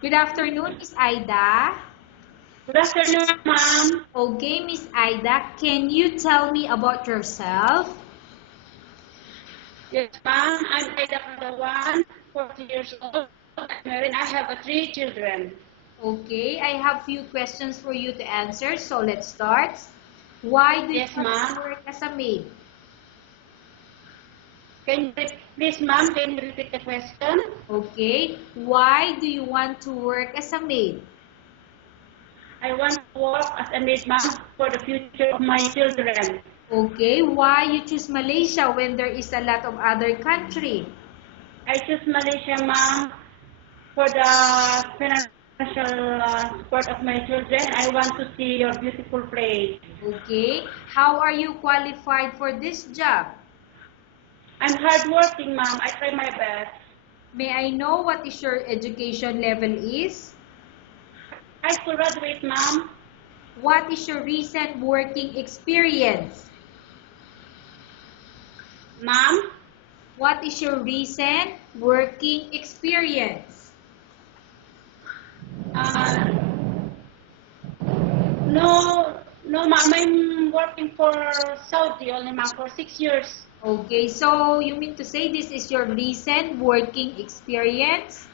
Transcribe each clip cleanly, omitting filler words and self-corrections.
Good afternoon, Miss Ida. Good afternoon, ma'am. Okay, Miss Ida, can you tell me about yourself? Yes, ma'am. I'm Aida Padawan, 40 years old. I'm married. I have three children. Okay, I have few questions for you to answer, so let's start. Why do you Yes, want to ma'am. work as a maid? Please, ma'am, can you repeat the question? Okay, why do you want to work as a maid? I want to work as a maid, ma'am, for the future of my children. Okay, why you choose Malaysia when there is a lot of other country? I choose Malaysia, ma'am, for the financial support of my children. I want to see your beautiful place. Okay, how are you qualified for this job? I'm hardworking, ma'am. I try my best. May I know what is your education level is? High school graduate, ma'am. What is your recent working experience? Ma'am? What is your recent working experience? No, ma'am. I'm working for Saudi only, ma'am, for 6 years. Okay, so you mean to say this is your recent working experience?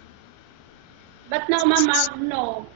But no, ma'am, no.